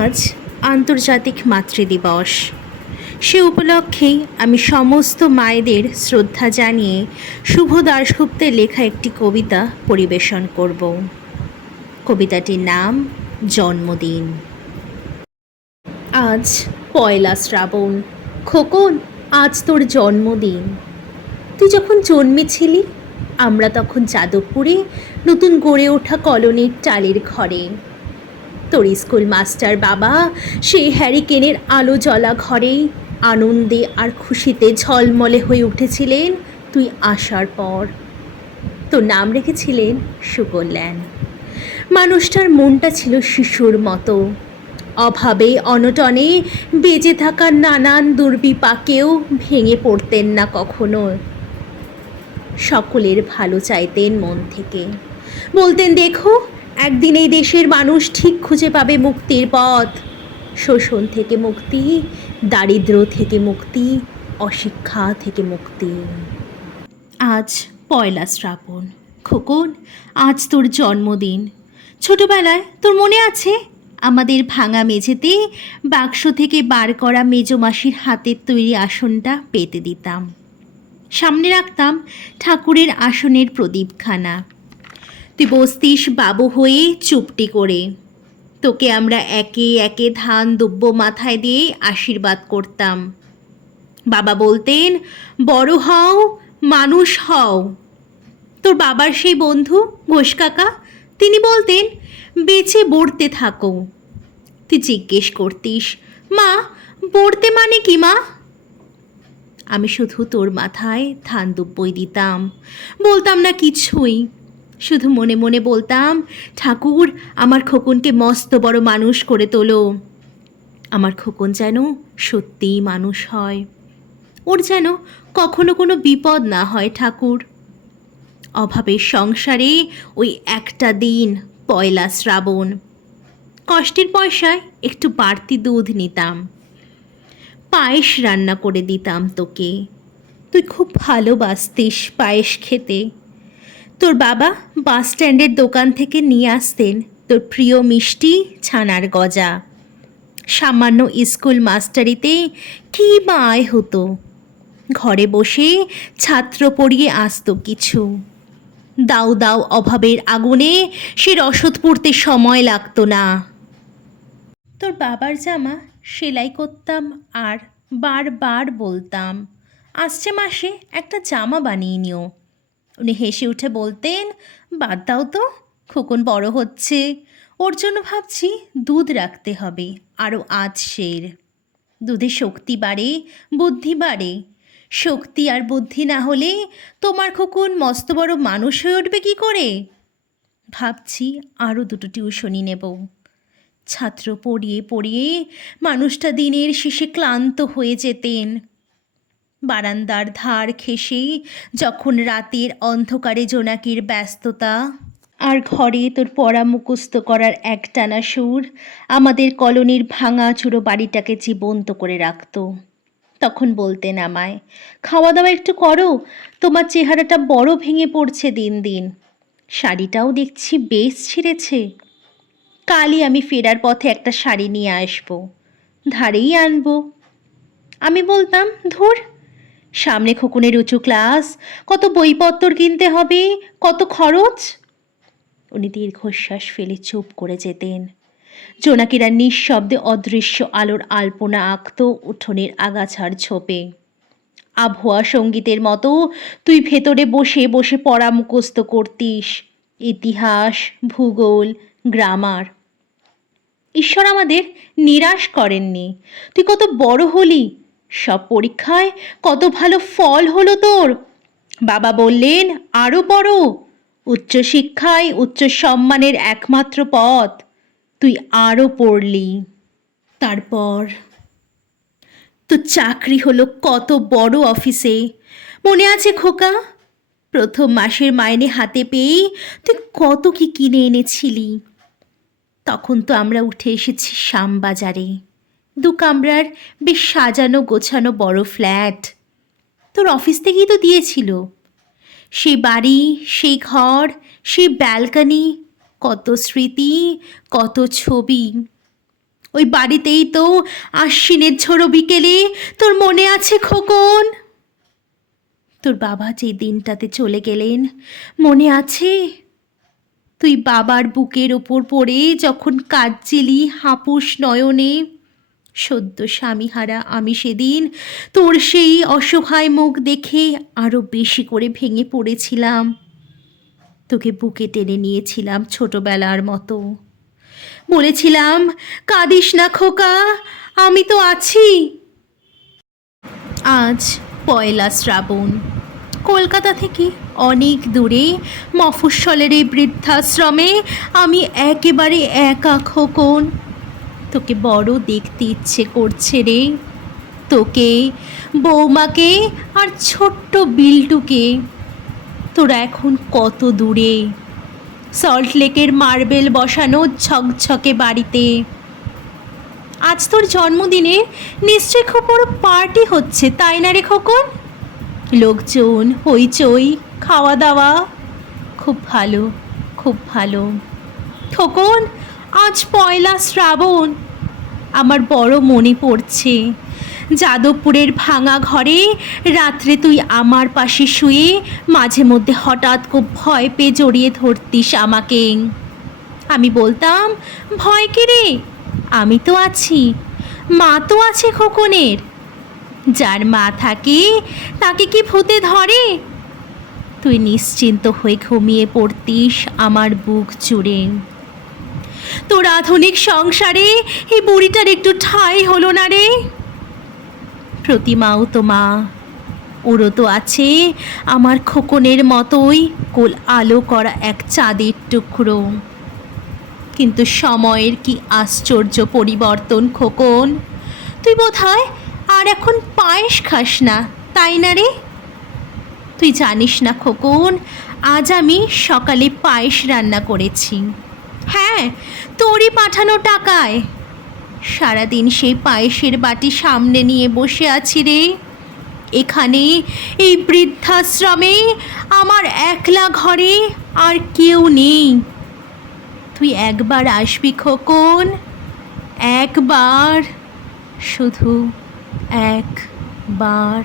আজ আন্তর্জাতিক মাতৃদিবস। সে উপলক্ষেই আমি সমস্ত মায়েদের শ্রদ্ধা জানিয়ে শুভ দাশগুপ্তের লেখা একটি কবিতা পরিবেশন করব। কবিতাটির নাম জন্মদিন। আজ পয়লা শ্রাবণ। খোকন, আজ তোর জন্মদিন। তুই যখন জন্মেছিলি আমরা তখন যাদবপুরে নতুন গড়ে ওঠা কলোনির টালির ঘরে। তোর স্কুল মাস্টার বাবা সেই হ্যারিকেনের আলো জ্বলা ঘরেই আনন্দে আর খুশিতে ঝলমলে হয়ে উঠেছিলেন তুই আসার পর। তোর নাম রেখেছিলেন সুকল্যাণ। মানুষটার মনটা ছিল শিশুর মতো, অভাবে অনটনে বেঁচে থাকা নানান দুর্বিপাকেও ভেঙে পড়তেন না কখনো। সকলের ভালো চাইতেন মন থেকে, বলতেন দেখো একদিন এই দেশের মানুষ ঠিক খুঁজে পাবে মুক্তির পথ। শোষণ থেকে মুক্তি, দারিদ্র থেকে মুক্তি, অশিক্ষা থেকে মুক্তি। আজ পয়লা শ্রাবণ। খোকন, আজ তোর জন্মদিন। ছোটবেলায় তোর মনে আছে আমাদের ভাঙা মেঝেতে বাক্স থেকে বার করা মেজমাসির হাতের তৈরি আসনটা পেতে দিতাম। সামনে রাখতাম ঠাকুরের আসনের প্রদীপখানা। তুই বসতিস বাবু হয়ে চুপটি করে। তোকে আমরা একে একে ধান দুব্য মাথায় দিয়ে আশীর্বাদ করতাম। বাবা বলতেন বড় হও, মানুষ হও। তোর বাবার সেই বন্ধু ঘোষ কাকা, তিনি বলতেন বেঁচে বড়তে থাকো। তুই জিজ্ঞেস করতিস মা, বড়তে মানে কি মা? আমি শুধু তোর মাথায় ধান দুব্বই দিতাম, বলতাম না কিছুই। শুধু মনে মনে বলতাম ঠাকুর আমার খোকনকে মস্ত বড় মানুষ করে তোলো। আমার খোকন যেন সত্যিই মানুষ হয়, ওর যেন কখনো কোনো বিপদ না হয় ঠাকুর। অভাবের সংসারে ওই একটা দিন পয়লা শ্রাবণ, কষ্টের পয়সায় একটু বাড়তি দুধ নিতাম, পায়েস রান্না করে দিতাম তোকে। তুই খুব ভালোবাসতিস পায়েস খেতে। তোর বাবা বাস স্ট্যান্ডের দোকান থেকে নিয়ে আসতেন তোর প্রিয় মিষ্টি ছানার গজা। সামান্য স্কুল মাস্টারিতে কী বা আয় হতো। ঘরে বসে ছাত্র পড়িয়ে আসতো কিছু। দাও দাও অভাবের আগুনে সে রসদ পড়তে সময় লাগতো না। তোর বাবার জামা সেলাই করতাম আর বারবার বলতাম আসছে মাসে একটা জামা বানিয়ে নিও। উনি হেসে উঠে বলতেন বাদ দাও তো, খোকন বড় হচ্ছে, ওর জন্য ভাবছি দুধ রাখতে হবে আরও সের। দুধে শক্তি বাড়ে, বুদ্ধি বাড়ে। শক্তি আর বুদ্ধি না হলে তোমার খোকন মস্ত বড় মানুষ হয়ে উঠবে কী করে? ভাবছি আরও দুটো টিউশনি নেব। ছাত্র পড়িয়ে পড়িয়ে মানুষটা দিনের শেষে ক্লান্ত হয়ে যেতেন। বারান্দার ধার ঘেঁষে যখন রাতের অন্ধকারে জোনাকির ব্যস্ততা আর ঘরে তোর পড়া মুখস্থ করার একটানা সুর আমাদের কলোনির ভাঙা চুরো বাড়িটাকে জীবন্ত করে রাখত, তখন বলতেন আমায় খাওয়া দাওয়া একটু করো, তোমার চেহারাটা বড় ভেঙে পড়ছে দিন দিন। শাড়িটাও দেখছি বেশ ছিঁড়েছে। কালই আমি ফেরার পথে একটা শাড়ি নিয়ে আসবো, ধারেই আনবো। আমি বলতাম ধুর, সামনে খোকনের উঁচু ক্লাস, কত বইপত্তর কিনতে হবে, কত খরচ। উনি দীর্ঘশ্বাস ফেলে চুপ করে যেতেন। জোনাকিরা নিঃশব্দে অদৃশ্য আলোর আলপনা আঁকত উঠোনের আগাছার ছোপে। আবহাওয়া সঙ্গীতের মতো তুই ভেতরে বসে বসে পড়া মুখস্থ করতিস, ইতিহাস, ভূগোল, গ্রামার। ঈশ্বর আমাদের নিরাশ করেননি। তুই কত বড় হলি, সব পরীক্ষায় কত ভালো ফল হলো তোর। বাবা বললেন আরও পড়ো, উচ্চশিক্ষায় উচ্চ সম্মানের একমাত্র পথ। তুই আরও পড়লি। তারপর তো চাকরি হলো কত বড় অফিসে, মনে আছে খোকা? প্রথম মাসের মাইনে হাতে পেয়েই তুই কত কি কিনে এনেছিলি। তখন তো আমরা উঠে এসেছি শ্যামবাজারে, 2 কামরার বেশ সাজানো গোছানো বড় ফ্ল্যাট। তোর অফিস থেকেই তো দিয়েছিল। সেই বাড়ি, সেই ঘর, সেই ব্যালকনি, কত স্মৃতি, কত ছবি। ওই বাড়িতেই তো আশ্বিনের ঝোড়ো বিকেলে, তোর মনে আছে খোকন? তোর বাবা যে দিনটাতে চলে গেলেন মনে আছে? তুই বাবার বুকের ওপর পড়ে যখন কাঁদছিলি হাপুস নয়নে, সদ্য স্বামীহারা আমি সেদিন তোর সেই অসহায় মুখ দেখে আরও বেশি করে ভেঙে পড়েছিলাম। তোকে বুকে টেনে নিয়েছিলাম ছোটবেলার মতো, বলেছিলাম, কাঁদিস না খোকা, আমি তো আছি। আজ পয়লা শ্রাবণ, কলকাতা থেকে অনেক দূরে মফস্বলের এই বৃদ্ধাশ্রমে আমি একেবারে একা খোকন। তোকে বড় দেখতে ইচ্ছে করছে রে, তোকে, বৌমাকে আর ছোট্ট বিল্টুকে। তোরা এখন কত দূরে, সল্ট লেকের মার্বেল বসানো ঝকঝকে বাড়িতে। আজ তোর জন্মদিনে নিশ্চয়ই খুব বড় পার্টি হচ্ছে, তাই না রে খোকন? লোকজন, হইচই, খাওয়া দাওয়া, খুব ভালো, খুব ভালো। খোকন, আজ পয়লা শ্রাবণ। আমার বড় মনে পড়ছে যাদবপুরের ভাঙা ঘরে রাত্রে তুই আমার পাশে শুয়ে মাঝে মধ্যে হঠাৎ খুব ভয় পেয়ে জড়িয়ে ধরতিস আমাকে। আমি বলতাম, ভয় কি রে, আমি তো আছি, মা তো আছে খোকনের। যার মা থাকে তাকে কি ভূতে ধরে? তুই নিশ্চিন্ত হয়ে ঘুমিয়ে পড়তিস আমার বুক জুড়ে। তোর আধুনিক সংসারে এই বুড়িটার একটু ঠাঁই হলো না রে। প্রতিমাও তো মা, ওরও তো আছে আমার খোকনের মতোই কোল আলো করা এক চাঁদের টুকরো। কিন্তু সময়ের কি আশ্চর্য পরিবর্তন খোকন। তুই বোধহয় আর এখন পায়েস খাস না, তাই না রে? তুই জানিস না খোকন, আজ আমি সকালে পায়েস রান্না করেছি। হ্যাঁ, তোরই পাঠানো টাকায়। সারাদিন সেই পায়েসের বাটি সামনে নিয়ে বসে আছি রে। এখানে এই বৃদ্ধাশ্রমে আমার একলা ঘরে আর কেউ নেই। তুই একবার আসবি খোকন, একবার, শুধু একবার।